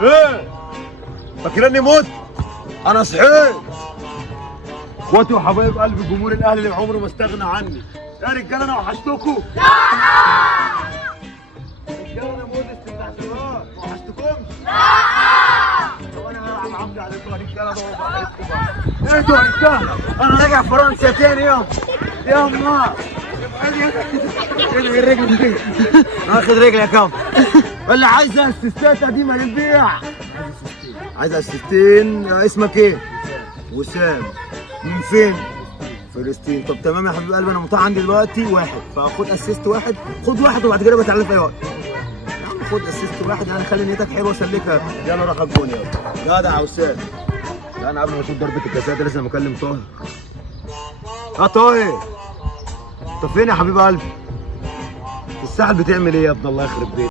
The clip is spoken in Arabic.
ايه فاكرني موت؟ انا صحيت. اخواتي وحبايب قلبي جمهور الاهلي اللي عمره ما استغنى عني، يا رجاله انا وحشتكم. لا رجاله انا مودست بتاع سيارات، ما وحشتكمش؟ لا طب انا هلعب عمري عليكم يا رجاله بقى وبحبكم بقى. انتوا يا رجاله انا راجع فرنسا تاني يوم يا الله. ايه الرجل دي؟ واخد رجلي يا كام. اللي عايزه اسيستات قديمه للبيع. عايز اسيستين. اسمك ايه؟ وسام. من فين؟ فلسطين. طب تمام يا حبيب قلبي، انا متاح عندي دلوقتي واحد، فخد اسيست واحد، خد واحد وبعد كده بتعلم في اي وقت. يا عم خد اسيست واحد يعني، خلي نيتك حلوه سلكها. يلا روح الجون يلا. جدع يا وسام. لا انا قبل ما اشوف ضربه الجزاء دي لازم اكلم طاهر. يا طاهر انت فين يا حبيب قلبي؟ في الساحل بتعمل ايه يا ابن الله يخرب بيتك؟